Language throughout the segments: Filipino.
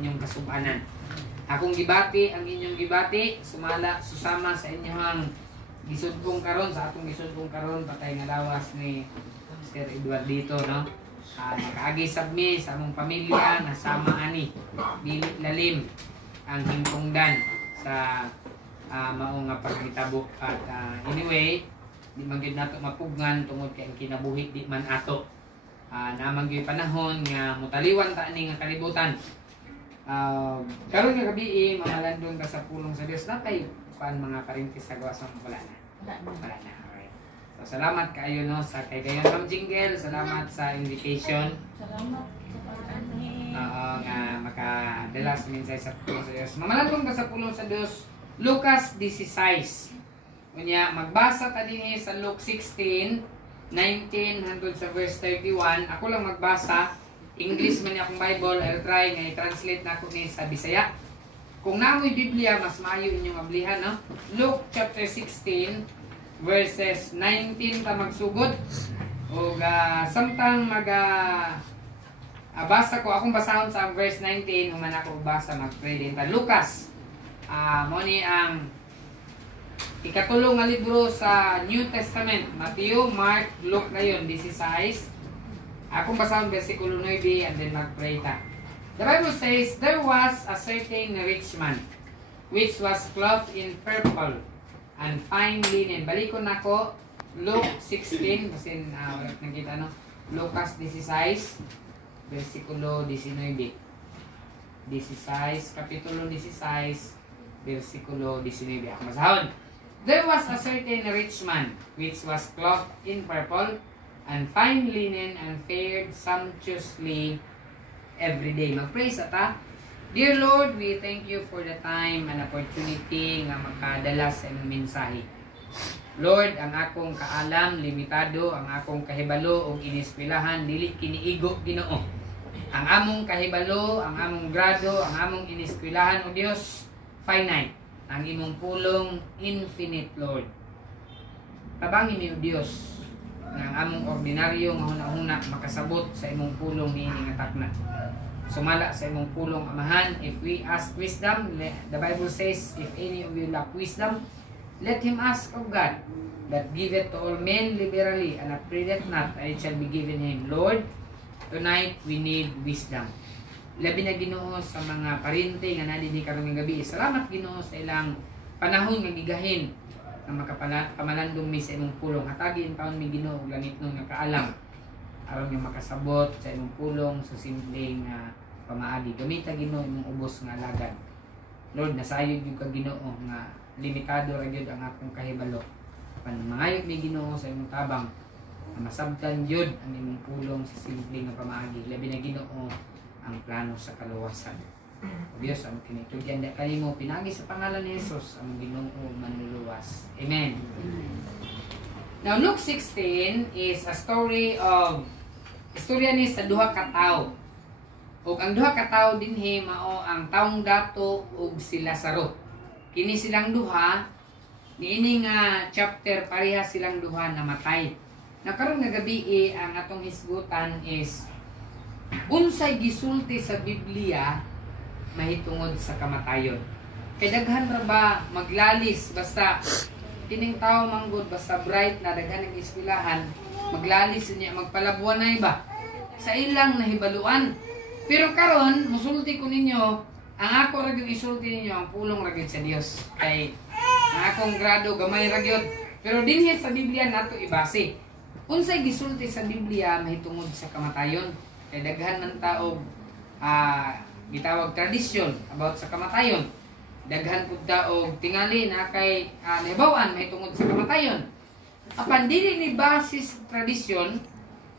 inyong kasubanan. Akong gibati, ang inyong gibati, susama sa inyong gisudbong karon, sa atong gisudbong karon, patay nga lawas ni Mr. Eduardito, no? Makaagi sabmi sa among pamilya, nasama ani, dili lalim ang hingkungdan sa mao nga paghitabok. At anyway, di man gyud nato mapugnan tungod kay ang kinabuhi di man ato. Naman gyud panahon nga mutaliwan ta ani nga kalibutan. Karon nga gabi mamalandong ka sa pulong sa Dios na kay mga parintis sa gawas ng wala na. Wala na. Alright. So salamat kaayo no sa kay gayon Ma'am Jingle, salamat sa invitation. Salamat sa pag-ani. Nga makadala sa mensahe sa pulong sa Dios. Mamalandong ka sa pulong sa Dios. Lucas 16. Unya magbasa ta dinhi sa Luke 16:19 hangtod sa verse 31. Ako lang magbasa. English man akong Bible. I'll try nga i-translate na ako ni sa Bisaya. Kung namoy Biblia, mas maayo inyong mablihan, no? Luke chapter 16 verses 19 ta magsugod. O samtang basa ko, akong basahon sa verse 19, human ako basa, mag-pray din ta. Lucas, mo ni ang ikatulong nga libro sa New Testament. Matthew, Mark, Luke na yun, 16. Akong basahon versikulo 9 and then mag-pray ta. The Bible says, there was a certain rich man, which was clothed in purple and fine linen. Balikon nako, Luke 16, kasi wala nakita, no? Lucas 16, versikulo 19. 16, kapitulo 16, versikulo 19. Ako masahon. There was a certain rich man, which was clothed in purple and fine linen and fared sumptuously every day. Mag-pray sa ta. Dear Lord, we thank you for the time and opportunity nga makadala sa imong mensahe. Lord, ang akong kaalam limitado, ang akong kahibalo ug iniskwelahan dili kiniigo Ginoo. Ang among kahibalo, ang among grado, ang among iniskwelahan o Dios finite. Ang imong pulong infinite, Lord. Tabangin niyo Dios nga ang among ordinaryo nga hunahuna makasabot sa imong pulong niini nga takna. Sumala sa imong pulong Amahan. If we ask wisdom, the Bible says, if any of you lack wisdom, let him ask of God, that giveth to all men liberally, and upbraideth not, and it shall be given him. Lord, tonight we need wisdom. Labi na Ginoo sa mga parente nga nadini karong gabi. Salamat Ginoo sa ilang panahon nga gigahin nga makapamalandong mi sa imong pulong. Hatagi in taon mi Ginoo langit nun nga kaalam aron nga makasabot sa imong pulong sa simpleng pamaagi. Gamita Ginoo imong ubos nga alagad. Lord, nasayod gyud ka Ginoo nga limitado ra gyud ang akong kahibalo. Pan mangayog mi Ginoo sa imong tabang na masabtan gyud ang imong pulong sa simpleng nga pamaagi. Labi na Ginoo ang plano sa kaluwasan. O Diyos, ang kinitugyan na kanimo pinagi sa pangalan ni Jesus ang Ginoo manluluwas. Amen. Now Luke 16 is a story of istorya ni sa duha ka tawo. Ug ang duha ka tawo dinhi mao ang taong dato ug si Lazaro. Kini silang duha niini nga chapter pareha silang duha namatay. Na karon nga gabi ang atong hisgutan is unsay gisulti sa Biblia mahitungod sa kamatayon. Kay daghan ra ba maglalis basta kining tawo manggod basta bright na daghan ng eskwelahan maglalis niya magpalabuanay ba sa ilang nahibaluan. Pero karon musulti ko ninyo ang ako ra gyud isulti ninyo ang pulong ra gyud sa Dios. Kay ang akong grado gamay ra gyud. Pero dinhi sa Biblia nato ibase. Unsay gisulti sa Biblia mahitungod sa kamatayon. Kay daghan ng tao gitawag tradisyon about sa kamatayon. Daghan pud tao tingali na kay nahibaw-an mahitungod sa kamatayon. Apan dili ni basis tradisyon,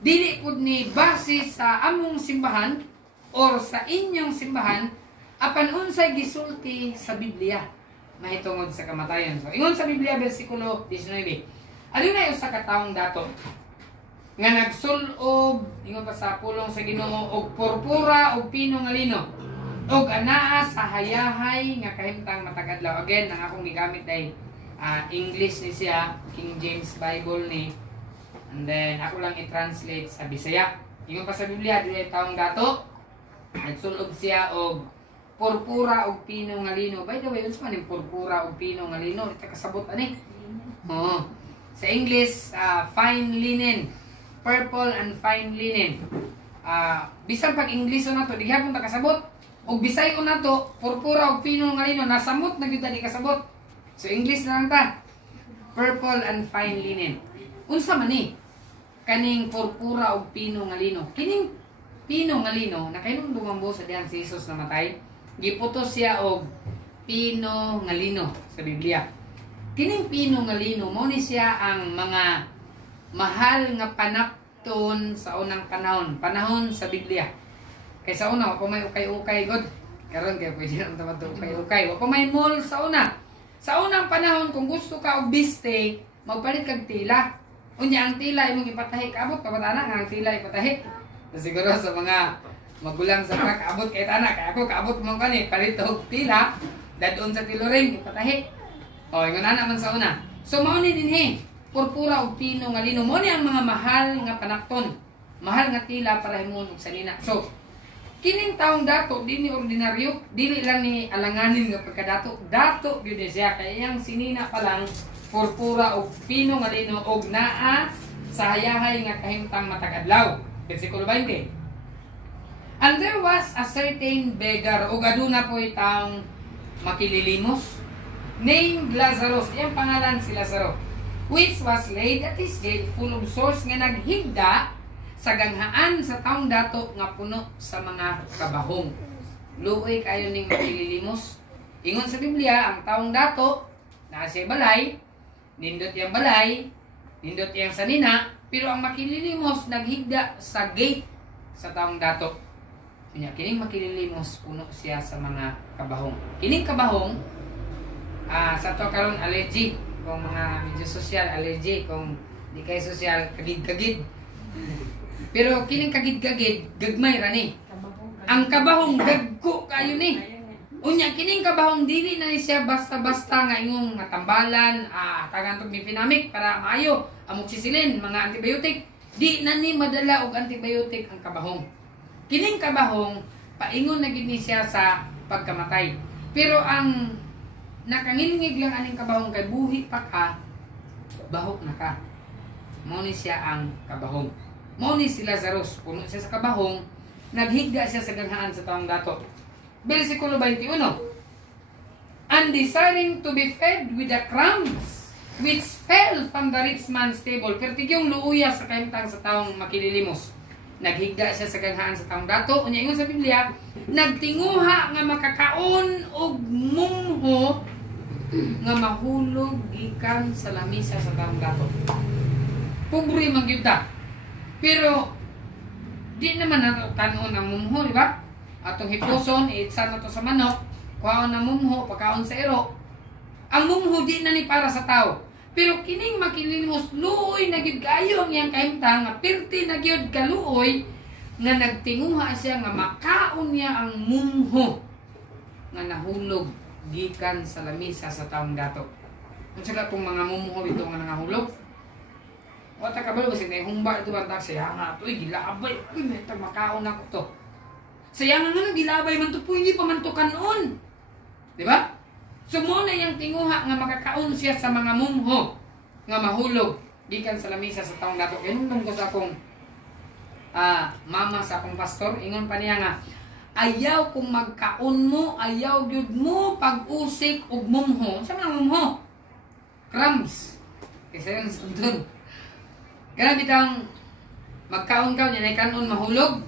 dili pud ni basis sa among simbahan or sa inyong simbahan, apan unsay gisulti sa Biblia mahitungod sa kamatayon. So ingon sa Biblia bersikulo 19. Adunay usa ka taong dato nga nagsulob ingon pa sa pulong sa Ginoo og purpura og pino nga lino og anaa sa hayahay nga kahimtang matag adlaw. Again, ang akong gigamit ay English ni siya, King James Bible ni, and then ako lang i-translate sa Bisaya. Ingon pa sa Biblia, dili taong dato nagsulob siya og purpura ug pino nga lino. By the way, unsa man yung purpura ug pino nga lino? Ita kasabot ani. Oo. Sa English, fine linen. Purple and fine linen. Bisan pag English na to, dighapon ta kasabot. Og Bisay ko na to, purpura ug pino nga lino, nasamot na gyud di kasabot. So English na lang ta. Purple and fine linen. Unsa man ni? Kaning purpura ug pino nga lino. Kining pino nga lino, nakainom lumambo sa diyan si Jesus namatay. Giputos siya og pino nga lino sa Biblia. Kining pino nga lino mo ni siya ang mga mahal nga panapton sa unang panahon sa Biblia. Kay sa una, wapa may ukay-ukay god. Karon kay pwede nang tamad ukay-ukay. Wapa may mall sa una. Sa unang panahon, kung gusto ka og biste, magpalit kag tila. Unya ang tila imong ipatahi, kaabot pa ba ana nga ang tila ipatahi? Siguro sa mga magulang sa mga kaabot kay tana, kay ako kaabot mo kani palit og tila, dadon sa tiluring ipatahi. O ingon ana man sa una. So mao ni dinhi, purpura og pino nga lino mo ni ang mga mahal nga panakton. Mahal nga tila para himon og sanina. So kining taong dato dili ordinaryo, dili lang ni alanganin nga pagkadato. Dato gyud siya kay iyang sinina pa lang purpura og pino nga lino og naa sa hayahay nga kahimtang matag adlaw. Bersikulo 20. And there was a certain beggar og aduna po'y taong makililimos named Lazarus. Iyang pangalan si Lazaro, which was laid at his gate full of sores, nga naghigda sa ganghaan sa taong dato nga puno sa mga kabahong. Luoy kayo ning makililimos. Ingon sa Biblia, ang taong dato na siya balay, nindot yang balay, nindot yang sanina, pero ang makililimos naghigda sa gate sa taong dato. Kanya kining makililimos puno siya sa mga kabahong. Kining kabahong sa to karon allergy, kung mga medyo social allergy, kung di kay social kagid-kagid. Pero kining kagid-kagid, gagmay ra ni. Ang kabahong dagko kayo ni. Unya kining kabahong dili na ni siya basta-basta nga ingong nga tambalan, tagan tog pinamik para maayo, amoxicillin, mga antibiotic. Di na ni madala og antibiotic ang kabahong. Kining kabahong paingon na gid ni siya sa pagkamatay. Pero ang nakangilingig lang aning kabahong kay buhi pa ka, bahok na ka. Mao ni siya ang kabahong. Mao ni si Lazarus, puno siya sa kabahong, naghigda siya sa ganghaan sa taong dato. Bersikulo 21. And desiring to be fed with the crumbs which fell from the rich man's table. Pertigyong luuya sa kahimtang sa taong makililimos. Naghigda siya sa ganghaan sa taong dato. Unya ingon sa Biblia, nagtinguha nga makakaon og mungho nga mahulog gikan sa lamisa sa taong dato. Pobre man gyud ta. Pero di naman nato kanon ang mumho, di ba? Atong hipuson, iitsan na to sa manok, kuhaon ang mumho, pagkaon sa iro. Ang mumho di na ni para sa tao. Pero kining makililimos, luoy na gyud kayo ang iyang kahimtang, nga pirti na gyud kaluoy, nga nagtinguha siya nga makaon niya ang mumho nga nahulog gikan sa lamisa sa taong dato. Kung sila itong mga mumho dito nga nangahulog, wata ka ba kasi humba ito bantang saya nga ito, gilabay, may makaon ako to. Saya nga gilabay man ito po, hindi pa man ito kanon. Diba? So mo na yung tinguha nga makakaon siya sa mga mumho nga mahulog gikan sa lamisa sa taong dato. Kaya nung ko sa akong mama sa akong pastor, ingon pa niya nga, ayaw kung magkaon mo, ayaw gyud mo pag-usik og mumho. Sa mga mumho? Crumbs. Kasi yun sundun. Kaya bitang magkaon ka, yan ay kanon mahulog,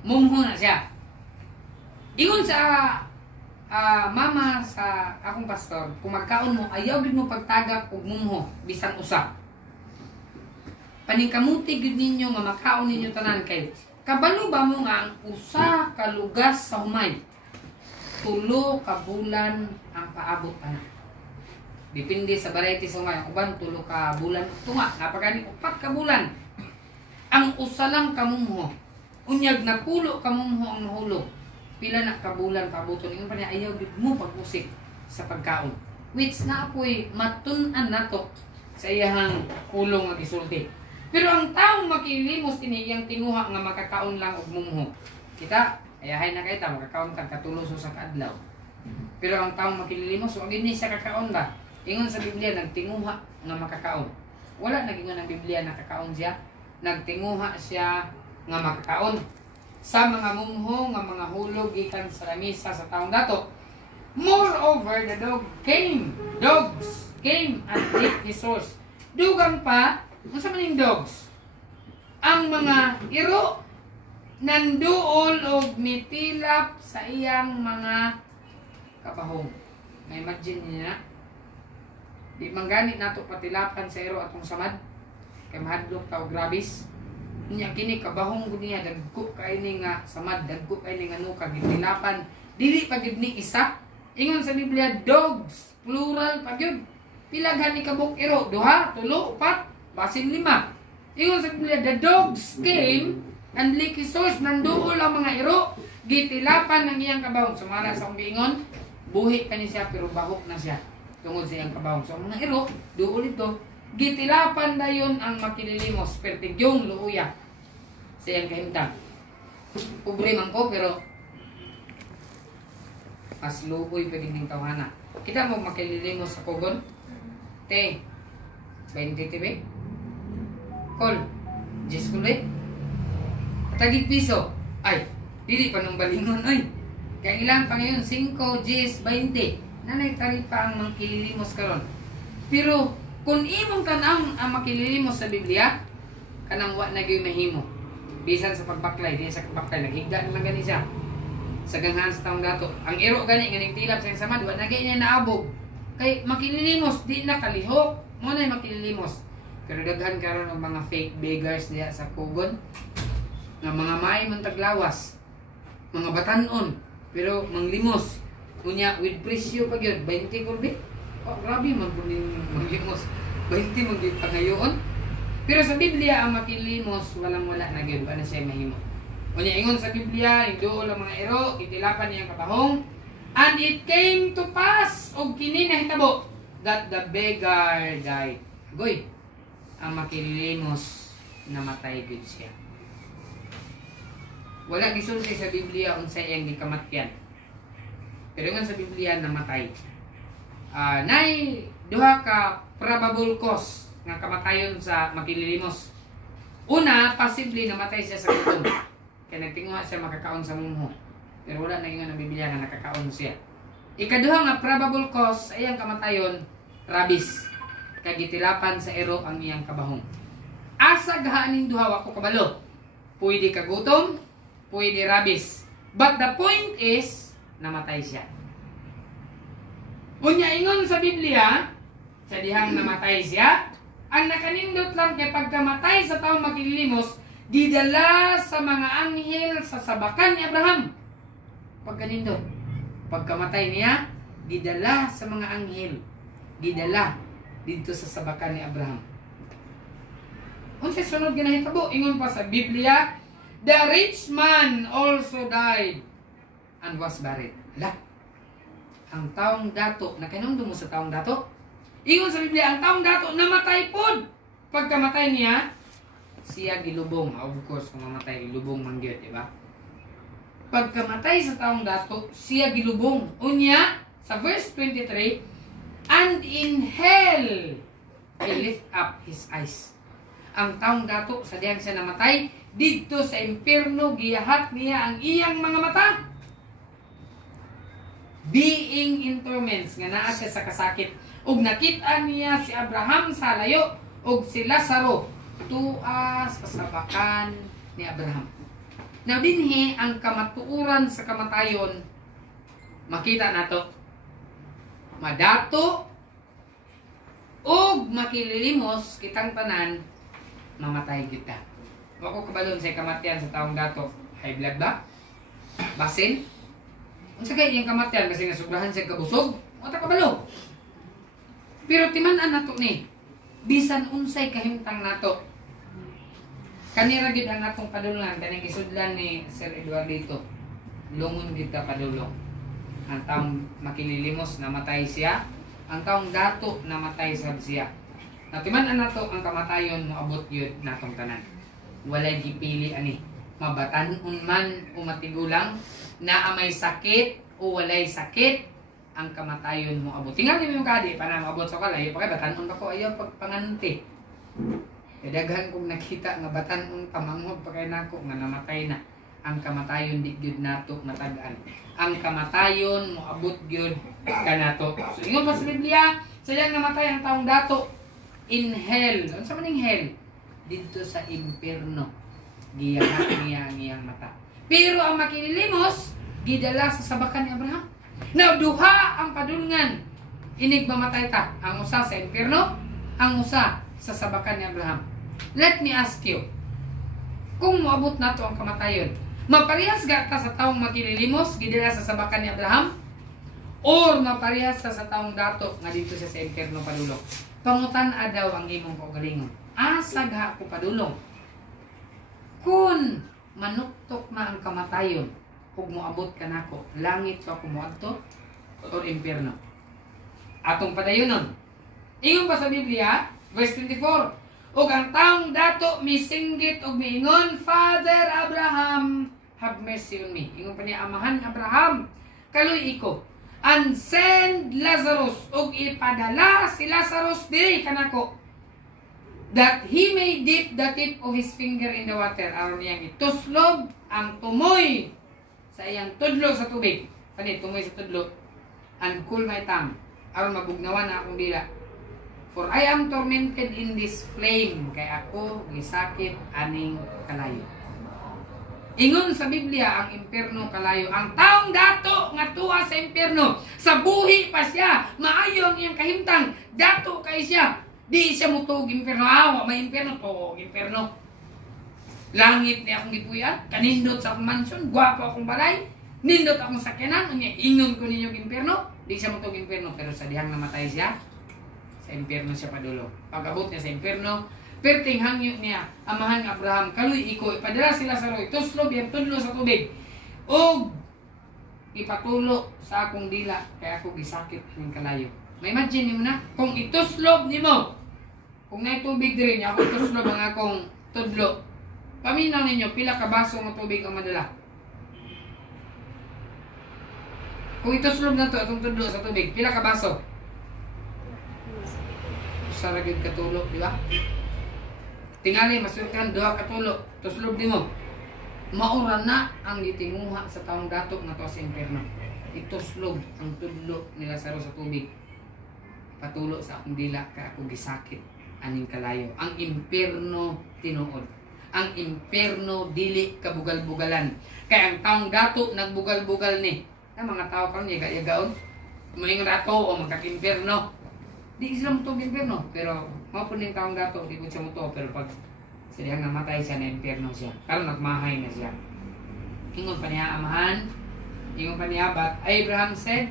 mumho na siya. Ingon sa mama sa akong pastor, kung magkaon mo, ayaw gyud mo pagtagap og mumho, bisan usa. Paningkamuti gyud ninyo nga makaon ninyo tanan kay kabalo ba mo nga ang usa ka lugas sa humay, 3 ka bulan ang paabot ana. Depende sa variety sa humay. Ang uban 3 ka bulan tunga, napagani 4 ka bulan. Ang usa lang ka mumho, unyag napulo ka mumho ang nahulog, pila na ka bulan paaboton. Ingon pa niya, ayaw gyud mo pag-usik sa pagkaon, which na ako'y matun-an nato sa iyang kulong nga gisulti. Pero ang taong makilimos ini iyang tinguha nga makakaon lang og mumho. Kita, Ayahay na kita, makakaon ka katulos sa kaadlaw. Pero ang taong makililimos, wag ni siya kakaon ba? Ingon sa Biblia, nagtinguha nga makakaon. Wala nagingon ang Biblia nakakaon siya. Nagtinguha siya nga makakaon. Sa mga mumho nga mga hulog gikan sa lamisa sa taong dato. Moreover, the dogs came and ate his horse. Dugang pa, unsa man ning dogs? Ang mga iro nanduol og mitilap sa iyang mga kabahong. May imagine niya, di manggani nato patilapan sa iro atong samad kay mahadlok ta og grabis. Nya kini kabahong gud niya dagko kay ni nga samad, dagko kay ni nga nuka gitilapan. Dili pa gid ni isa. Ingon sa Biblia, dogs plural pa gyud. Pila gani kabuk iro? Duha, tulo, upat, basin lima. Ingon sa Biblia, the dogs came and licked his horse. Nanduol ang mga iro, gitilapan ng iyang kabahong. Sumala sa akong giingon, buhi ka ni siya pero bahok na siya tungod sa iyang kabahong. So mga iro, duol ito, gitilapan na yun ang makililimos, pertigyong luuya sa iyang kahimtang. Pobre man ko pero mas luoy pa din ng tawana. Kita mo makililimos sa kugon? Te, 20 TV? Call, Diyos ko ulit. Tagig piso. Ay, dili pa nung balingon. Ay, kaya ilan pa ngayon? 5, 10, 20. Nanay tari pa ang makililimos karon. Pero, kung imong tanang ang makililimos sa Biblia, kanang wa na gyud mahimo. Bisan sa pagbaklay, di sa pagbaklay, naghigda naman gani siya. Sa ganghan sa taong dato. Ang iro gani, ganing tilap sa samad, wa na gyud niya naabog. Kay makililimos, di na kalihok. Mo na makililimos. Pero daghan karon og mga fake beggars diya sa kugon. Nga mga may man taglawas. Mga batanon, pero manglimos. Unya with presyo pa gyud 20 kurbi. Oh, grabe man pud manglimos. 20 man gyud pangayoon. Pero sa Biblia ang makilimos walang wala na gyud ana siya mahimo. Unya ingon sa Biblia, yung duol ang mga ero, itilapan niyang kabahong. And it came to pass og kini nahitabo that the beggar died. Goy, ang makilimos namatay gyud siya. Wala gisulti sa Biblia unsay iyang gikamatyan. Pero nga sa Biblia namatay. Nay duha ka probable cause nga kamatayon sa makililimos. Una, possibly namatay siya sa gutom. Kaya nagtinguha siya makakaon sa mumho. Pero wala na ingon ang Biblia nga nakakaon siya. Ikaduha nga probable cause sa iyang kamatayon, rabis. Kay gitilapan sa ero ang iyang kabahong. Asa gahaaning duha wa ko kabalo. Pwede kagutom, pwede rabis. But the point is, namatay siya. Unya ingon sa Biblia, sa dihang namatay siya, ang nakanindot lang kay pagkamatay sa taong makililimos, didala sa mga anghel sa sabakan ni Abraham. Pagkanindot, pagkamatay niya, didala sa mga anghel, didala dito sa sabakan ni Abraham. Unsay sunod ginahitabo, ingon pa sa Biblia, the rich man also died and was buried. Ala, ang taong dato, nakanindot mo sa taong dato? Ingon sa Biblia, ang taong dato namatay pod. Pagkamatay niya, siya gilubong. Of course, kung mamatay, ilubong man gyud, di ba? Pagkamatay sa taong dato, siya gilubong. Unya, sa verse 23, and in hell, he lift up his eyes. Ang taong dato, sa diyang siya namatay, dito sa impyerno, giyahat niya ang iyang mga mata. Being in torments, nga naa siya sa kasakit. Ug nakita niya si Abraham sa layo, ug si Lazaro tuas sa sabakan ni Abraham. Now dinhi ang kamatuoran sa kamatayon, makita nato madato ug makililimos kitang tanan, mamatay kita. Wa ko kabalon sa kamatayan sa taong dato. High blood ba? Basin? Unsa kay iyang kamatayan kasi nasugrahan siya kabusog? O ta kabalo. Pero timan-an nato ni, bisan unsay kahimtang nato. Kanira gid ang atong padulungan kaning gisudlan ni Sir Eduardito. Lungon gid ka padulong. Ang taong makililimos namatay siya, ang taong dato namatay sad siya. Natiman-an nato ang kamatayon moabot gyud natong tanan. Walay gipili ani. mabatan-on man o matigulang, na may sakit o walay sakit, ang kamatayon mo abot. Tingnan niyo yung kadi, para maabot sa kalayo, pagka batan-on ba ko, ayaw pagpanganti. Daghan kong nakita nga batan-on pamangod pa kay nako nga namatay na. Ang kamatayon di gyud nato matagaan. Ang kamatayon mo abot gyud kanato. So ingon pa sa Biblia, sayang namatay ang taong dato in hell. Ano sa maning hell? Dito sa impierno. Giyahat niya ang iyang mata. Pero ang makinilimos, gidala sa sabakan ni Abraham. Now, duha ang padulngan. Inig mamatay ta. Ang usa sa impierno, ang usa sa sabakan ni Abraham. Let me ask you, kung moabot nato ang kamatayon, maparehas ga ta sa taong makinilimos, gidala sa sabakan ni Abraham? Or maparehas sa taong dato nga dito siya sa impierno padulong? Pangutan-a daw ang imong kaugalingon. Asa ga ko padulong? Kun manuktok na ang kamatayon, ug moabot ka nako, langit pa ko moadto o impierno? Atong padayonon. Ingon pa sa Biblia, verse 24, ug ang taong dato misinggit ug miingon, Father Abraham, have mercy on me. Ingon pa niya, amahan Abraham, kaluy iko, and send Lazarus, ug ipadala si Lazarus diri kanako, that he may dip the tip of his finger in the water, aron niyang ituslob ang tumoy sa iyang tudlo sa tubig. Kani tumoy sa tudlo, and cool my tongue, aron mabugnawan na akong dila. For I am tormented in this flame, kay ako gisakit aning kalayo. Ingon sa Biblia, ang impierno kalayo. Ang taong dato nga tuwa sa impierno, sa buhi pa siya, maayo ang iyang kahimtang, dato kay siya. Di siya mutog impierno, awa may impierno, to impierno. Langit ni akong gipuyan, kanindot sa akong mansion, gwapo akong balay, nindot akong sakyanan, ingon ko ninyo impierno, di siya mutog impierno, pero sa dihang namatay siya, sa impierno siya padulo. Pag-abot niya sa impierno, perting hangyo niya, amahan nga Abraham, kaluy iko, ipadala sila sa roy, tuslob yan, tudlo sa tubig, o ipatulo sa akong dila, kaya ako gisakit ng kalayo. May imagine mo na, kung ituslob ni mo, kung may tubig din niya, ako ituslob ang akong tudlo, paminaw ninyo, pila ka baso ng tubig ang madala. Kung ituslob na to, itong tudlo sa tubig, pila ka baso? Sa ragid katulo, di ba? Tingali, masulkan, duha katulo, tuslob di mo. Maura na ang gitinguha sa taong dato na to sa impierno. Ituslob ang tudlo ni Lazarus sa tubig. Patulo sa akong dila, kaya ako gisakit aning kalayo. Ang impierno tinuod. Ang impierno dili kabugal-bugalan. Kaya ang taong dato nagbugal-bugal ni. Ang mga tao karon yaga-yagaon. Maing rato o magka-impierno. Di sila mutog impierno, pero mapun yung taong dato, di ko siya mutog, pero pag sila namatay siya na impierno siya. Karon nagmahay na siya. Ingon pa niya amahan, ingon pa niya, but Abraham said,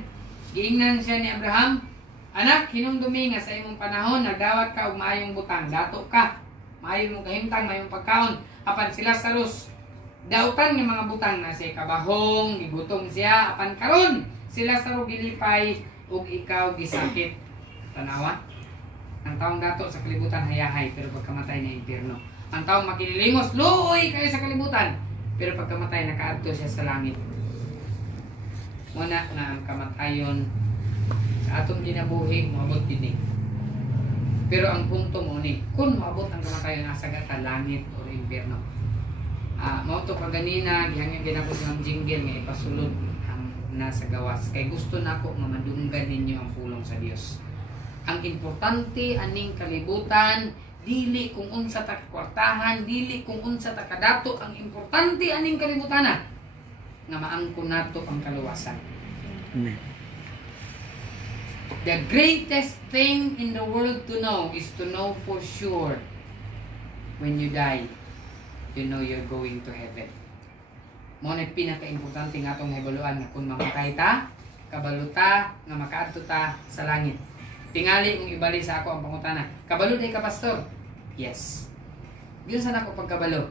giingnan siya ni Abraham, anak, hinumdumi nga sa imong panahon, nagdawat ka og maayong butang, dato ka, maayong mong kahimtang, maayong pagkaon, apan si Lazarus, dautan ng mga butang na siya kabahong, gigutom siya, apan karon si Lazarus gilipay, ug ikaw gisakit. Tanawa, ang taong dato sa kalibutan hayahay, pero pagkamatay na impierno. Ang taong makinilimos, luoy kayo sa kalibutan, pero pagkamatay nakaadto siya sa langit. Muna na ang kamatayon sa atong ginabuhi, moabot din. Pero ang punto mo ni, kung moabot ang kamatayon, asa gata langit o impierno. Mauto pa ganina, gihangin ginako sa jingle nga ipasulod ang nasa gawas. Kay gusto na ko mamadunggan ninyo ang pulong sa Dios. Ang importante aning kalibutan, dili kung unsa ta kwartahan, dili kung unsa ta kadato, ang importante aning kalibutan na nga maangkon nato ang kaluwasan. Amen. The greatest thing in the world to know is to know for sure when you die, you know you're going to heaven. Mo na pinaka-importante nga atong hibaluan nga kung mamatay ta, kabaluta nga makaadto ta sa langit. Tingali mong ibali sa ako ang pangutana. Kabalo day ka, pastor? Yes. Diyon sana ako pagkabalo.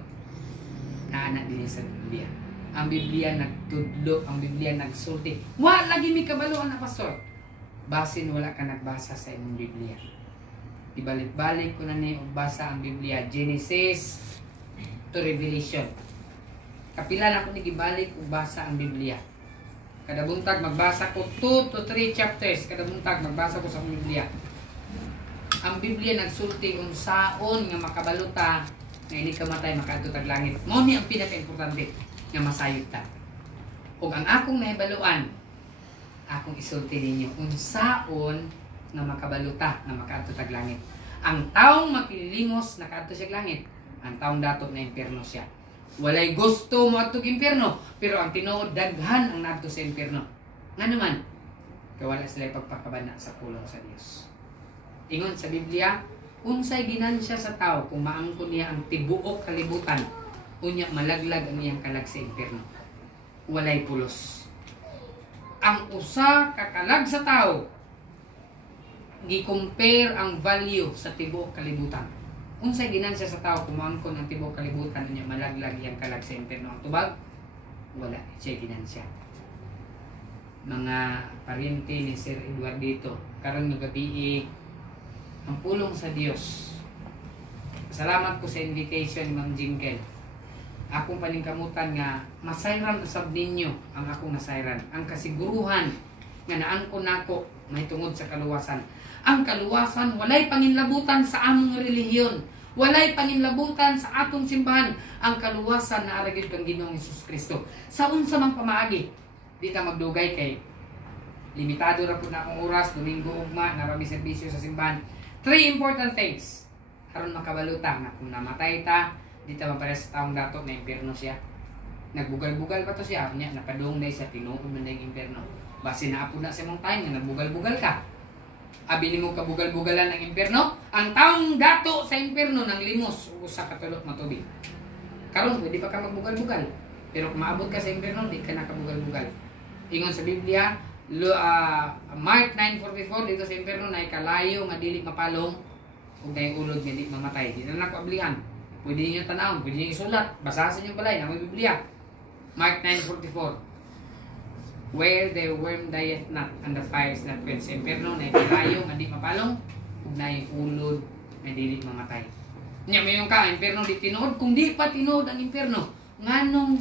Naanak din sa Biblia. Ang Biblia nagtudlo, ang Biblia nagsulti. Wa lagi mi kabalo ana, pastor. Basin wala ka nagbasa sa imong Biblia. Ibalik-balik ko na ni basa ang Biblia, Genesis to Revelation. Kapila na ako ni gibalik ug basa ang Biblia. Kada buntag magbasa ko 2 to 3 chapters. Kada buntag magbasa ko sa Biblia. Ang Biblia nagsulti kung saon nga makabaluta nga ini kamatay makaadto tag langit. Mao ni ang pinaka-importante nga masayod ta. Ug ang akong nahibaluan, akong isulti ninyo unsaon nga makabaluta nga makaadto tag langit. Ang taong makilimos nakaadto siya langit. Ang taong dato na impierno siya. Walay gusto mo adto impierno, pero ang tinuod daghan ang naadto sa impierno. Nga naman, kay wala sila pagpakabana sa pulong sa Dios. Ingon sa Biblia, unsay ginansya sa tao kung maangkon niya ang tibuok kalibutan, unya malaglag ang iyang kalag sa impierno. Walay pulos. Ang usa ka kalag sa tao, gi-compare ang value sa tibuok kalibutan. Unsay ginansya sa tao kung maangkon ang tibuok kalibutan, unya malaglag iyang kalag sa impierno. Ang tubag, wala siya ginansya. Mga paryente ni Sir Eduardito, karon nga gabi ang pulong sa Dios. Salamat ko sa invitation ni Ma'am Jinkel. Akong paningkamutan nga masayran usab ninyo ang akong nasayran. Ang kasiguruhan nga naangkon nako may tungod sa kaluwasan. Ang kaluwasan walay panginlabutan sa among relihiyon. Walay panginlabutan sa atong simbahan. Ang kaluwasan na aragid kang Ginoong Hesus Kristo. Sa unsa man pamaagi, di ta magdugay kay limitado ra pud na akong oras, Domingo ugma, narami serbisyo sa simbahan. 3 important things. Aron makabaluta nga kung namatay ta, di ta mapares sa taong dato na impierno siya. Nagbugal-bugal pa to siya, nya napadung na siya tinuod man ang impierno. Base na apod na sa imong time nga nagbugal-bugal ka. Abi nimo kabugal-bugalan ang impierno, ang taong dato sa impierno nang limos ug usa ka tulok matubig. Karon pwede pa ka magbugal-bugal, pero kung maabot ka sa impierno, di ka nakabugal-bugal. Ingon sa Biblia, Mark 9:44 dito sa impierno na ikalayo nga dili mapalong ug dayang ulod nga di mamatay. Di na nako ablihan. Pwede niyo tanawon, pwede niyo isulat, basahin niyo balay na Biblia. Mark 9:44. Where the worm dieth not and the fire is not quenched. Sa impierno na ikalayo nga di mapalong ug dayang ulod nga dili mamatay. Nya mayon ka impierno di tinuod, kung di pa tinuod ang impierno, nganong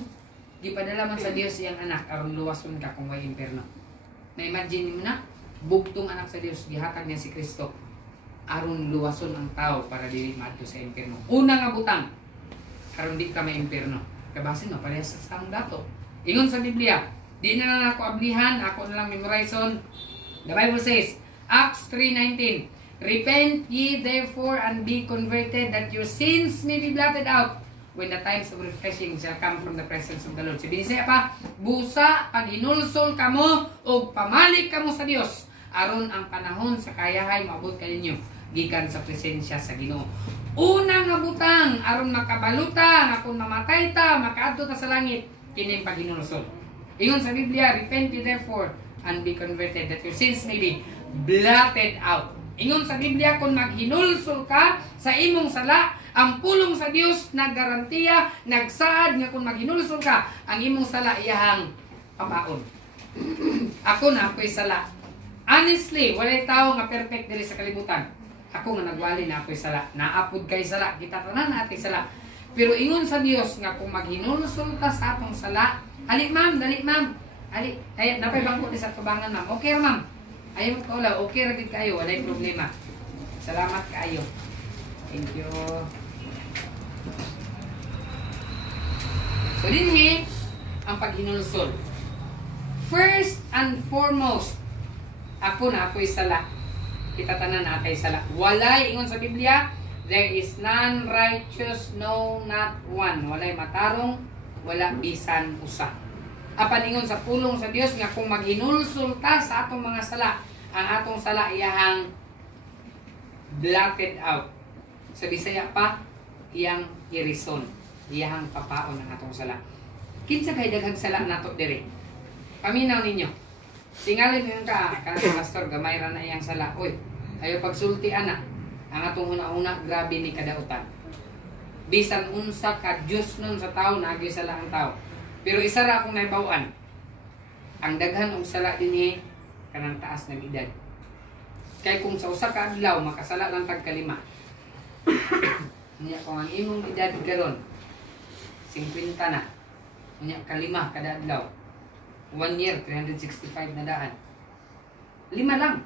gipadala man sa Dios iyang anak aron luwason ka kung way impierno. Na-imagine mo na, bugtong anak sa Diyos, gihatag niya si Kristo aron luwason ang tao para dili maadto sa impierno. Una nga butang, aron di ka may impierno. Kabasin mo, parehas sa taong dato. Ingon sa Biblia, di na lang ako ablihan, ako na lang memorizon. The Bible says, Acts 3:19, repent ye therefore and be converted, that your sins may be blotted out, when the times of refreshing shall come from the presence of the Lord. Sabi niya pa, busa, pag-inulsol kamo, o pamalik kamo sa Dios, aron ang panahon sa kayahay maabot kaninyo, gikan sa presensya sa Ginoo. Unang nabutang, aron makabaluta, nga kung mamatay ta, makaadto ta sa langit, kining pag-inulsol. Ingon sa Biblia, repent ye therefore, and be converted, that your sins may be blotted out. Ingon sa Biblia, kung maghinulsol ka sa imong sala, ang pulong sa Dios naggarantiya, nagsaad nga kung maghinulsol ka, ang imong sala iyahang papaon. Ako na ako'y sala. Honestly, walay tao nga perfect diri sa kalibutan. Ako nga nagwali na ako'y sala. Naapod kay sala, kita tanan natin sala. Pero ingon sa Dios nga kung maghinulsol ka sa atong sala, ali ma'am, dali ma'am. Ali, ay napay bangko ni sa tubangan ma'am. Okay ma'am. Ayaw mo kaula, okay ra gid kayo, walay problema. Salamat kaayo. Thank you. So dinhi ang paghinulsol. First and foremost, ako'y sala. Kita tanan natay sala. Walay ingon sa Biblia, there is none righteous, no not one. Walay matarong, wala bisan usa. Apan ingon sa pulong sa Dios nga kung maghinulsol ta sa atong mga sala, ang atong sala iyahang blotted out. Sa Bisaya pa, iyang irison, iyang papaon ang atong sala. Kinsa kay daghang sala nato dire? Paminaw ninyo. Tingali mo yung kanang pastor, gamay ra na iyang sala. Oy, ayo pagsulti ana. Ang atong una-una, grabe ni kadautan. Bisan unsa ka Dios nun sa tao, nagyoy sala ang tao. Pero isa ra akong naibaw-an. Ang daghan og sala dinhi kanang taas ng edad. Kay kung sa usa ka adlaw makasala lang tag kalima. Niya kung ang imong edad karon 50 na, Unya kalima kada adlaw. 1 year 365 na daan. 5 lang.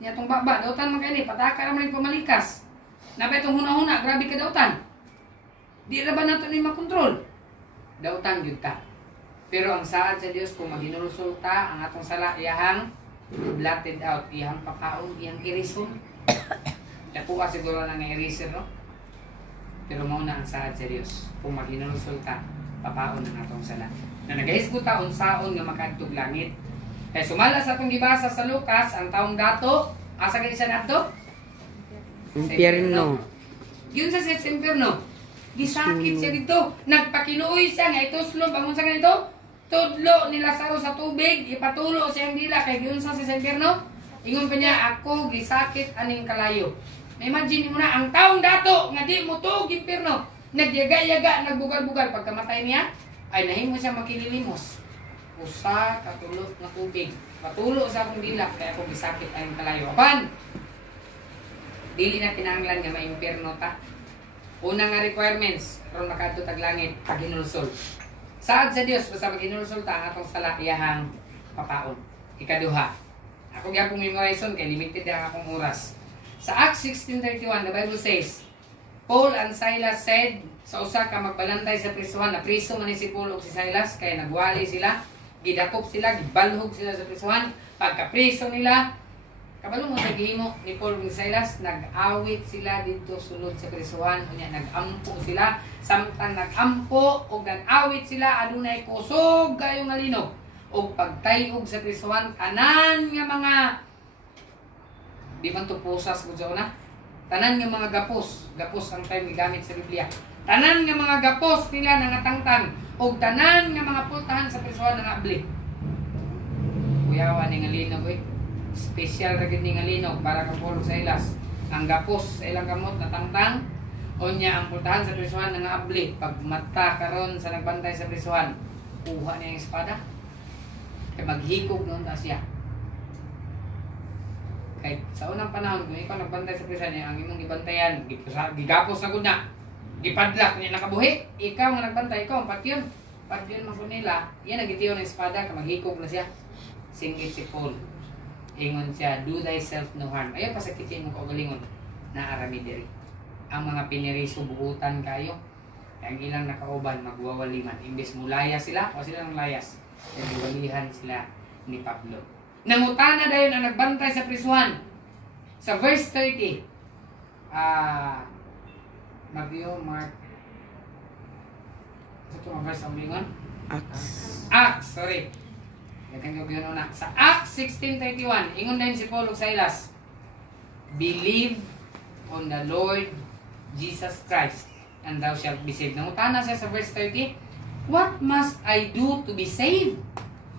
Nya tong baba dautan man kay ni pataka ra man pamalikas. Nabay tong huna-huna grabe ka dautan. Di ra ba nato ni makontrol? Dautan gyud ta. Pero ang saad sa Dios kung maginulsol ta ang atong sala iyahang blotted out, iyang pakaon, iyang irison. Dako ka siguro na nga eraser, no? Pero mao na ang saad sa Dios kung maginulsol ta papaon ang atong sala. Na nagahisgot ta unsaon nga makadtog langit. Kaya sumala sa atong gibasa sa Lucas ang taong dato, asa kay siya nadto? Impyerno. Yun sa impyerno. Gisakit siya dito. Nagpakinuoy siya nga ituslo bangon sa ganito. Tudlo ni Lazaro sa tubig, ipatulo siyang dila kay giun sa impyerno. Ingon pa niya, ako gisakit aning kalayo. Na-imagine mo na ang taong dato nga di mo tuog impyerno. Nagyaga-yaga, nagbugal-bugal pagkamatay niya ay nahimo siya makililimos. Usa katulog na tubig. Patulo sa akong dila kaya ako gisakit aning kalayo. Apan, dili na kinahanglan nga maimpyerno ta. Una nga requirements aron makadto tag langit paginulsol. Saad sa Dios basta maginulsol ta ang atong sala iyahang papaon. Ikaduha. Ako gyapon memorization kay limited ang akong oras. Sa Acts 16:31 the Bible says, Paul and Silas said sa usa ka magbalantay sa prisuhan na priso man ni si Paul ug si Silas kay nagwali sila, gidakop sila, gibalhog sila sa prisuhan. Pagka priso nila, kabalo mo sa gihimo ni Paul ug Silas, nag-awit sila dito sulod sa prisuhan, unya nag-ampo sila, samtang nag-ampo ug nag-awit sila adunay kusog kayo nga linog. Ug pagtayog sa prisuhan tanan nga mga di man to pusas gud sa una. Tanan nga mga gapos ang time gigamit sa Biblia. Tanan nga mga gapos nila nangatangtang ug tanan nga mga pultahan sa prisuhan nangabli. Kuyawa ni nga linog oy. Special ra gid ni nga linog para kang Paul sa ilas. Ang gapos sa ilang kamot natangtang unya ang pultahan sa prisuhan nangabli. Pag mata karon sa nagbantay sa prisuhan, kuha niya ang espada. Kay maghikog noon ta siya. Kay sa unang panahon kung ikaw nagbantay sa prison niya, ang imong gibantayan, gigapos na gud na. Gipadlak niya nakabuhi. Ikaw nga nagbantay, ikaw ang patyon. Patyon man ko nila. Yan nagitiyo ng espada, kamahikog na siya. Singgit si Paul. Ingon siya, do thyself no harm. Ayaw pasakitin mo kaugalingon na arami diri. Ang mga piniriso buutan kayo. Ang ilang nakauban, magwawaliman. Imbes mulaya sila, o sila ng layas. Nagwalihan sila ni Pablo. Nangutana dayon ang nagbantay sa prisuhan. Sa verse 30. Matthew, Mark. Ito ang verse ang lingon? Acts, sorry. Sa Acts 16:31, ingon din si Paul ug Silas, believe on the Lord Jesus Christ and thou shalt be saved. Nangutana siya sa verse 30, what must I do to be saved?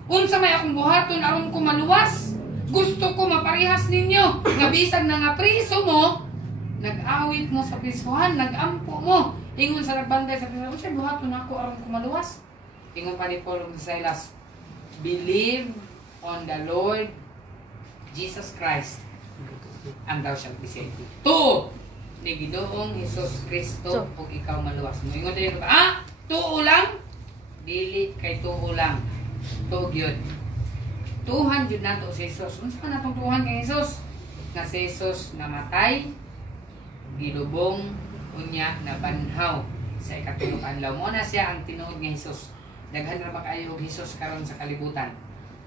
Unsa may akong buhaton aron ko maluwas? Gusto ko maparehas ninyo nga bisag na nga priso mo, nag-awit mo sa prisuhan, nag-ampo mo. Ingon sa nagbantay sa prisuhan, unsa buhaton ako aron ko maluwas? Ingon pa ni Paul ug Silas, believe on the Lord Jesus Christ and thou shalt be saved. To ni Ginoong Hesus Kristo ug ikaw maluwas mo. Ingon din ba? Tuo lang? Dili kay tuo lang. Tuog yun. Tuhan yun na to si Jesus. Unsa ka na itong tuhan kay Jesus? Na si Jesus namatay, gilubong, unya, nabanhaw sa ikatulong adlaw. Mo na siya ang tinuod nga Jesus. Daghan ra ba kayo og Jesus karon sa kalibutan?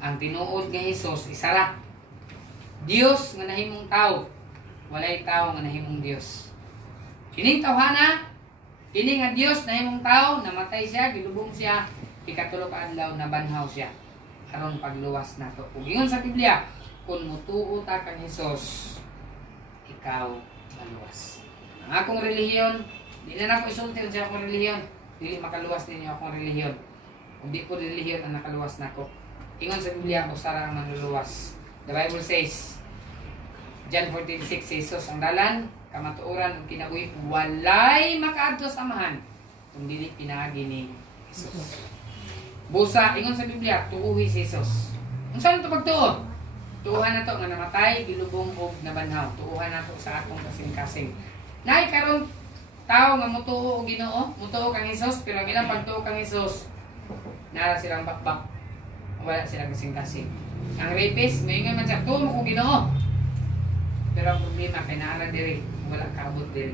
Ang tinuod nga Jesus isara. Dios nga nahimong tao. Walay tao nga nahimong Dios. Kining tawhana, kini nga Dios nahimong tao, namatay siya, gilubong siya, ikatulong adlaw nabanhaw siya. Aron pagluwas nato. Ug ingon sa Biblia, kung mutuo ta kang Hesus, ikaw maluwas. Ang akong relihiyon, di na nako isulti sa akong relihiyon. Dili makaluwas ninyo akong relihiyon. Kung di ko relihiyon ang nakaluwas nako. Ingon sa Biblia ko sarang manluluwas. The Bible says, John 14:6, Jesus ang dalan, kamatuoran ug kinabuhi, walay makaadto sa amahan kung dili pinaagi ni Jesus. Busa, ingon sa Biblia, tuuhi si Jesus. Unsa man to pagtuo? Tuuhan na to nga namatay, gilubong og nabanhaw. Tuuhan na to sa akong kasing-kasing. Nay karon tao nga mutuo og Ginoo, mutuo kang Jesus, pero ang ilang pagtuo kang Jesus, Nara silang bakbak. Wala silang kasing-kasing. Ang rapist, may nga man siya, tumo ko Ginoo. Pero ang problema, kay nara diri, wala kaabot diri.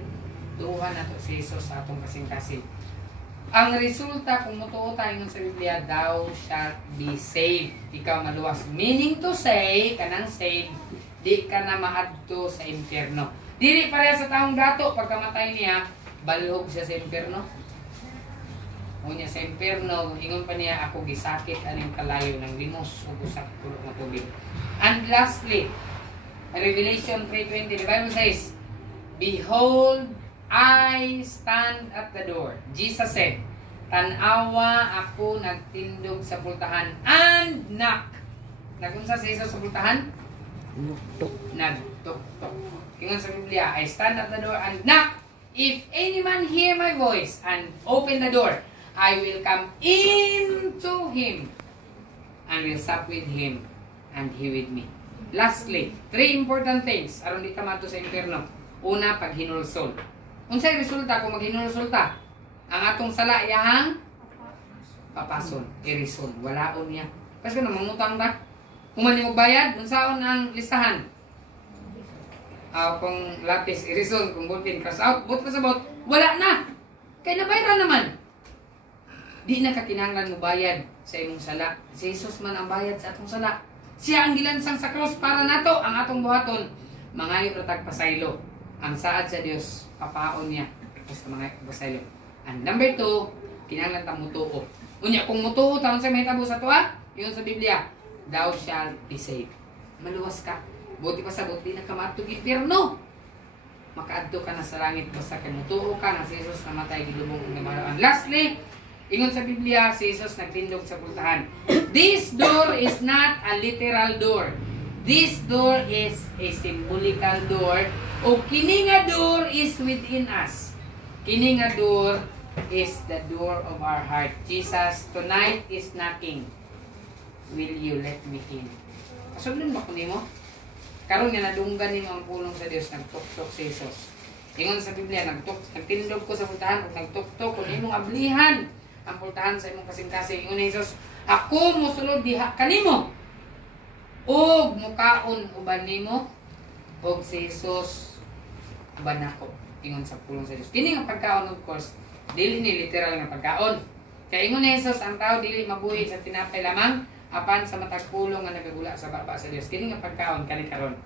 Tuuhan na to si Jesus sa atong kasing-kasing. Ang resulta kung mutuo tayo sa Biblia, thou shalt be saved. Ikaw maluwas. Meaning to say, kanang saved, di ka na maadto sa impyerno. Dili pareha sa taong dato, pagkamatay niya, balhog siya sa impyerno. Unya sa impyerno, ingon pa niya, ako gisakit aning kalayo ng limos o usak tulog na tubig. And lastly, Revelation 3:20, the Bible says, behold, I stand at the door. Jesus said, tanawa ako nagtindog sa pultahan and knock. Nagunsa sa Jesus sa pultahan? Nagtok-tok. Ingon sa Biblia, I stand at the door and knock. If any man hear my voice and open the door, I will come into him and will sup with him and he with me. Lastly, 3 important things aron di ka mato sa impyerno. Una, paghinulsol. Unsay resulta kung maghinulsol ta? Ang atong sala iyahang papason, irison, walaon niya. Kasi kung mangutang ta, kung man yung bayad, unsaon ang listahan? Kung lapis, irison, kung ballpen, cross out, bot ka sa bot, wala na. Kaya nabayaran naman. Di na kakinahanglan mo bayad sa imong sala. Si Jesus man ang bayad sa atong sala. Siya ang gilansang sa cross para nato ang atong buhaton. Mangayo ra tag pasaylo. Ang saad sa Dios, papaon niya basta mga pasaylo. And number 2, kinahanglan ta mutuo. Unya kung mutuo ta sa mahitabo sa tuwa, yun sa Biblia, thou shalt be saved. Maluwas ka. Buti pa sa buti na ka maatog impyerno. Makaadto ka na sa langit basta kay mutuo ka na si Jesus namatay gilubong ng maroon. Lastly, ingon sa Biblia, si Jesus nagtindog sa pultahan. This door is not a literal door. This door is a symbolical door. O kini nga door is within us. Kini nga door is the door of our heart. Jesus tonight is knocking. Will you let me in? Kasundon ba ko nimo? Karon nga nadunggan nimo ang pulong sa Dios, nagtuktok si Jesus. Ingon sa Biblia, nagtindog ko sa pultahan ug nagtuktok kun imong ablihan ang pultahan sa imong kasing-kasing. Ingon ni Jesus, ako mosulod diha kanimo. Og mukaon uban nimo og si Jesus uban nako. Ingon sa pulong sa Dios. Kini nga pagkaon of course, dili ni literal nga pagkaon. Kaya ingon ni Jesus, ang tao dili mabuhi sa tinapay lamang apan sa matag pulong nga nagagula sa baba sa Dios. Kini nga pagkaon kani karon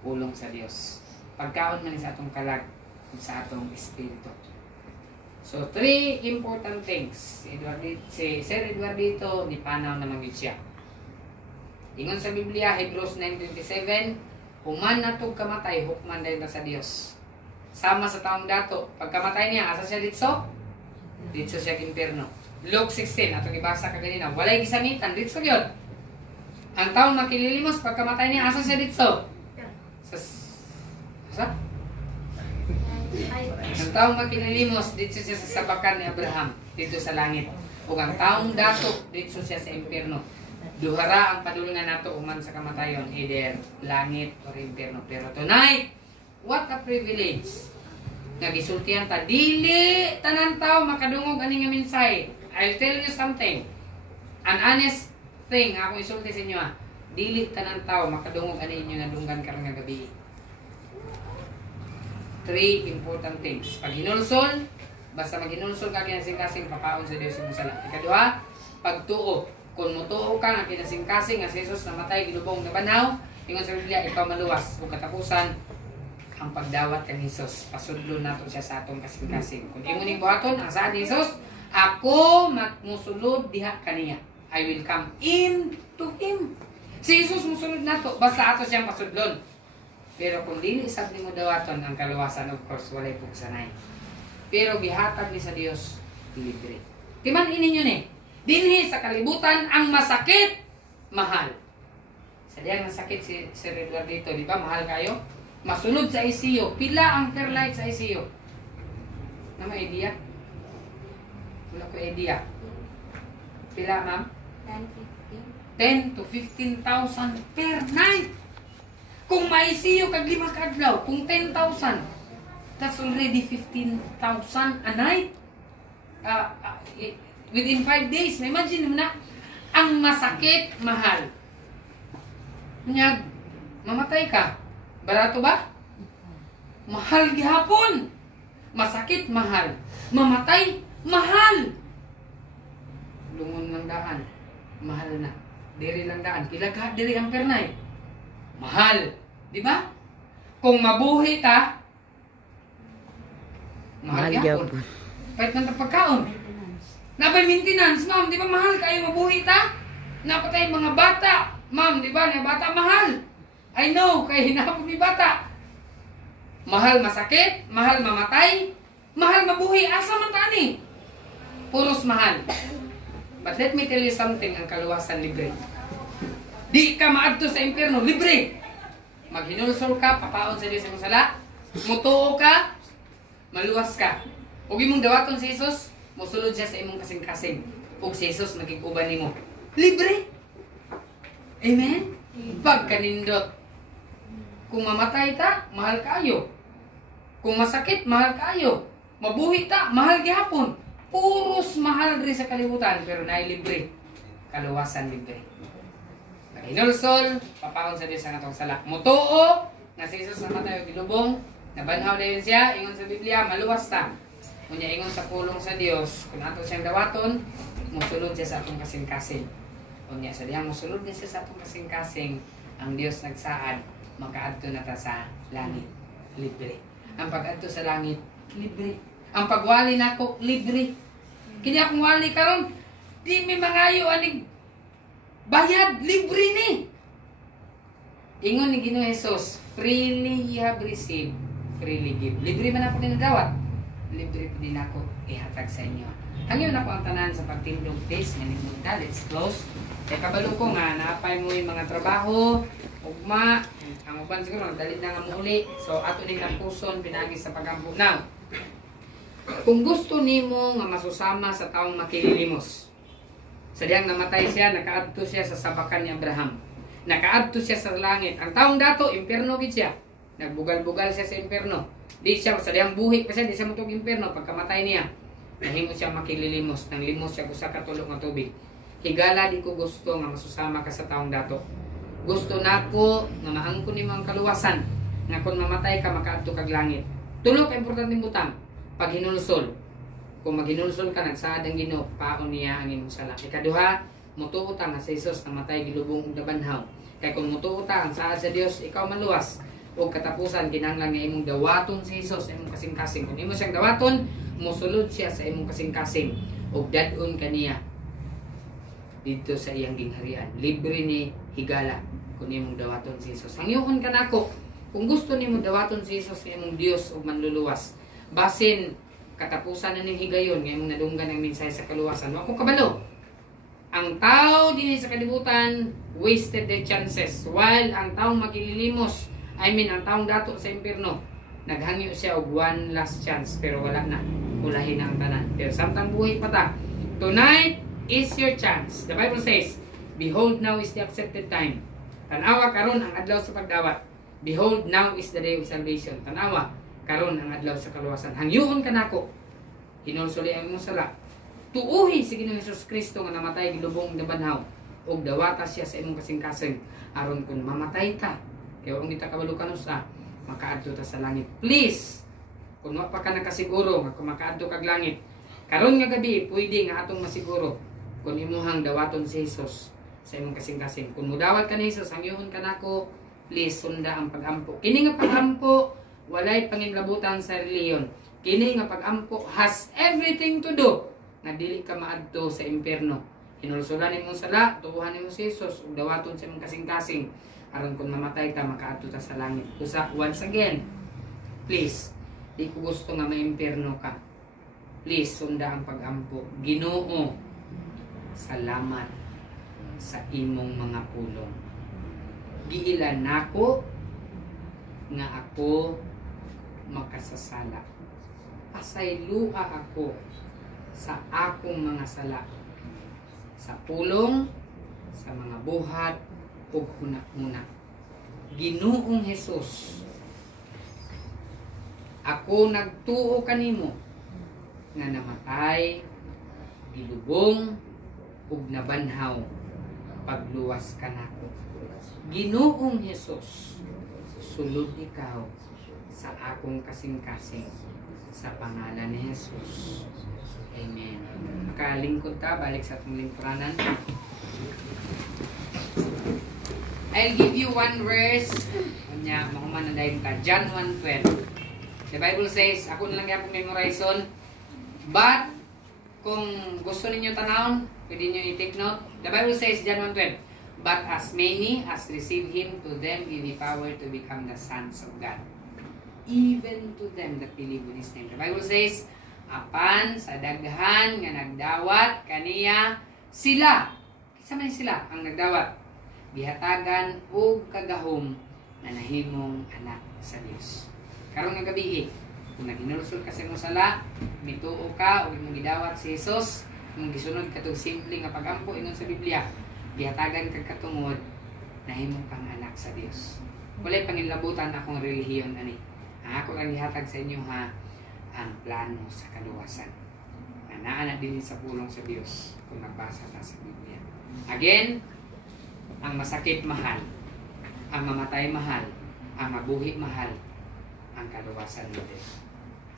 pulong sa Dios. Pagkaon man ni sa atong kalag sa atong espiritu. So, 3 important things. Si Sir Eduardito, ni panaw na magid siya. Ingon sa Biblia, Hebrews 9:27, human natog kamatay, hukman dahil sa Dios. Sama sa taong dato. Pagkamatay niya, asa siya ditso? Ditso siya impyerno. Luke 16, atong ibasa ka ganina. Walay gisamitan, ditso yun. Ang taong makililimos, pagkamatay niya, asa siya ditso? Asa? Ang taong makililimos, dito siya sa sabakan ni Abraham, dito sa langit. Ug ang taong dato, dito siya sa impyerno. Duhara ang padulungan nato uman sa kamatayon, either langit or impyerno. Pero tonight, what a privilege. Nagisultihan ta, dili tanan tao makadungog ani nga mensahe. I'll tell you something. An honest thing, ako isulti sa inyo dili tanan tao makadungog ani inyo nga dunggan karon nga gabi. 3 important things. Pag hinulsol, basta maghinulsol ka kinasing-kasing, papaon sa Diyos yung sala. Ikaduha, pagtuo. Kung mutuo ka nga kinasing-kasing, nga si Jesus namatay, gilubong na banaw, ingon sa Biblia, ikaw maluwas. Kung katapusan, ang pagdawat kang Jesus, pasudlo nato siya sa atong kasing-kasing. Kung imo ning buhaton, ang saan ni Jesus, ako musulod diha kaniya. I will come in to Him. Si Jesus musulod nato, basta ato siyang pasudlon. Pero kung dili sab nimo dawaton ang kaluwasan, of course walay pugsanay. Pero gihatag ni sa Dios libre. Timan ini ni. Dinhi sa kalibutan ang masakit, mahal. Sa diyang masakit si Sir Eduardito, di ba mahal kayo? Masunod sa ICU, pila ang per light sa ICU? Na may idea? Wala ko idea. Pila ma'am? 10 to 15,000 per night. Kung ma-ICU kag 5 kadlaw, kung 10,000, that's already 15,000 a night. Within 5 days, na-imagine mo na, ang masakit, mahal. Kunyag, mamatay ka. Barato ba? Mahal gihapon. Masakit, mahal. Mamatay, mahal. Lungon ng daan, mahal na. Diri lang daan, kilaga, diri ang pernay. Mahal. Di ba? Kung mabuhi ta, mahal gihapon. Kahit man ta pagkaon. Napay maintenance, ma'am, di ba mahal kayo mabuhi ta? Napatay mga bata, ma'am, di ba? Mga bata mahal. I know, kaya hinapon ni bata. Mahal masakit, mahal mamatay, mahal mabuhi. Asa man ta ni? Puros mahal. But let me tell you something, ang kaluwasan libre. Di ka maadto sa impyerno, libre. Maghinulsol ka, papaon sa Diyos sa imong sala. Mutuo ka, maluwas ka. Ug imong dawaton si Jesus, mosulod siya sa imong kasing-kasing. Ug si Jesus magig-uban nimo. Libre. Amen? Pagkanindot. Kung mamatay ta, mahal kaayo. Kung masakit, mahal kaayo. Mabuhi ta, mahal gihapon. Puros mahal rin sa kalibutan, pero naay libre. Kaluwasan libre. Hinulsol, papaon sa Diyos ang atong sala. Mutuo, nga si Jesus namatay o gilubong, nabanhaw na yun siya, ingon sa Biblia, maluwas ta. Kunya ingon sa pulong sa Dios, kung ato siyang dawaton, musulod siya sa atong kasing-kasing. Kunya sa diyang musulod niya siya sa atong kasing-kasing, ang Dios nagsaad, makaadto na ta sa langit, libre. Ang pag-adto sa langit, libre. Ang pagwali nako, libre. Kini akong wali karon, di may mangayo aning bayad, libre ni. Ingon ni Ginoong Hesus, freely you have received, freely give. Libre man ako dinadawat, libre po din ako ihatag sa inyo. Hangyon ako ang tanan sa pagtindog this, ngayon na, let's close. Kaya kabalo ko nga, naapay mo yung mga trabaho, ugma, ang uban siguro, nagdalit na nga muli. So, ato din ang puson, pinagis sa pagampo. Now, kung gusto nimo nga masusama sa taong makililimos, sa diyang namatay siya, nakaadto siya sa sabakan ni Abraham. Nakaadto siya sa langit. Ang taong dato, impyerno gid siya. Nagbugal-bugal siya sa impyerno. Di siya, sa diyang buhi pa siya, di siya mutog impyerno. Pagkamatay niya, nahimo siya makililimos. Nang limos siya sa katulog ng tubig. Higala di ko gusto nga masusama ka sa taong dato. Gusto nako nga maangkon nimo ang kaluwasan. Nga kung mamatay ka, makaadto kag langit. Tulo ka importanteng butang. Pag hinulsol. Kung maghinulsol ka, nagsaad ang Ginoo, paon niya ang imong sala. Ikaduha, mutuo ta nga sa Jesus namatay gilubong ug dabanhaw. Kay kung mutuo ta ang saad sa Dios, ikaw maluwas. Ug katapusan kinahanglan nga imong dawaton si Jesus sa imong kasing-kasing. Kung imo siyang dawaton, mosulod siya sa imong kasing-kasing ug dad-on kaniya dito sa iyang gingharian. Libre ni higala kung imong dawaton si Jesus. Hangyoon ka nako. Kung gusto nimo dawaton si Jesus sa imong Dios ug manluluwas, basin katapusan na ning higayon nga imong nadunggan ang mensahe sa kaluwasan. Wa ko kabalo. Ang tao dinhi sa kalibutan wasted their chances, while ang taong magililimos, ang taong dato sa impyerno, naghangyo siya og one last chance, pero wala na. Ulahin na ang tanan. Pero samtang buhay pa ta, tonight is your chance. The Bible says, behold, now is the accepted time. Tanawa karon ang adlaw sa pagdawat. Behold, now is the day of salvation. Tanawa karon ang adlaw sa kaluwasan. Hangyoon ka nako. Hinulsuli ang imong sala. Tuuhi si Ginoong Hesus Kristo nga namatay gilubong dabanhaw ug dawata siya sa imong kasing-kasing aron kun mamatay ka. Kaya kung kita kabalo ka sa makaadto ta sa langit. Please, kung wa pa ka nakasiguro nga kung makaadto kag langit, karon nga gabi pwede nga atong masiguro kung imuhang dawaton si Jesus sa imong kasing-kasing. Kung mudawat ka ni Jesus, hangyoon ka nako, please sunda ang pagampo. Kini nga pagampo walay panginlabutan sa reliyon. Kini nga pagampo has everything to do nga dili ka maadto sa impyerno. Hinulsulan nimong sala, tuuhan nimo si Jesus ug dawaton sa imong kasing-kasing aron kung mamatay ta makaadto ta sa langit. Usa, once again, please, di ko gusto nga maimpyerno ka. Please sunda ang pagampo. Ginoo, salamat sa imong mga pulong. Giilan nako nga ako makasasala. Pasaylua ako sa akong mga sala, sa pulong, sa mga buhat ug hunahuna. Ginoong Hesus, ako nagtuo kanimo nga namatay gilubong ug nabanhaw pagluwas kanako. Ginoong Hesus, sulod ikaw sa akong kasing-kasing sa pangalan ni Jesus. Amen. Makalingkod ta, balik sa atong lingkuranan. I'll give you one verse. Kanya, makuman na dahil ka. John 1:12. The Bible says, ako na lang yung memorization. But, kung gusto ninyo tanawon, pwede nyo i-take note. The Bible says, John 1:12. But as many as receive Him, to them give He power to become the sons of God. Even to them that believe in His name. The Bible says, apan sa daghan nga nagdawat kaniya sila. Kisa man sila ang nagdawat. Gihatagan og kagahom na nahimong anak sa Dios. Karong nga gabi, kung naghinulsol ka sa imong sala, mituo ka o imong gidawat si Jesus, imong gisunod katong simple nga pagampo ingon sa Biblia, gihatagan kag katungod nahimong kang anak sa Dios. Walay panginlabutan akong relihiyon ani. Ako ang gihatag sa inyo ha ang plano sa kaluwasan. Naa na din sa pulong sa Dios kung nagbasa ta sa Biblia. Again, ang masakit mahal, ang mamatay mahal, ang mabuhi mahal, ang kaluwasan natin.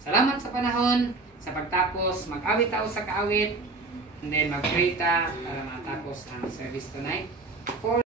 Salamat sa panahon, sa pagtapos, mag-awit tao sa kaawit, and then mag-pray ta para matapos ang service tonight.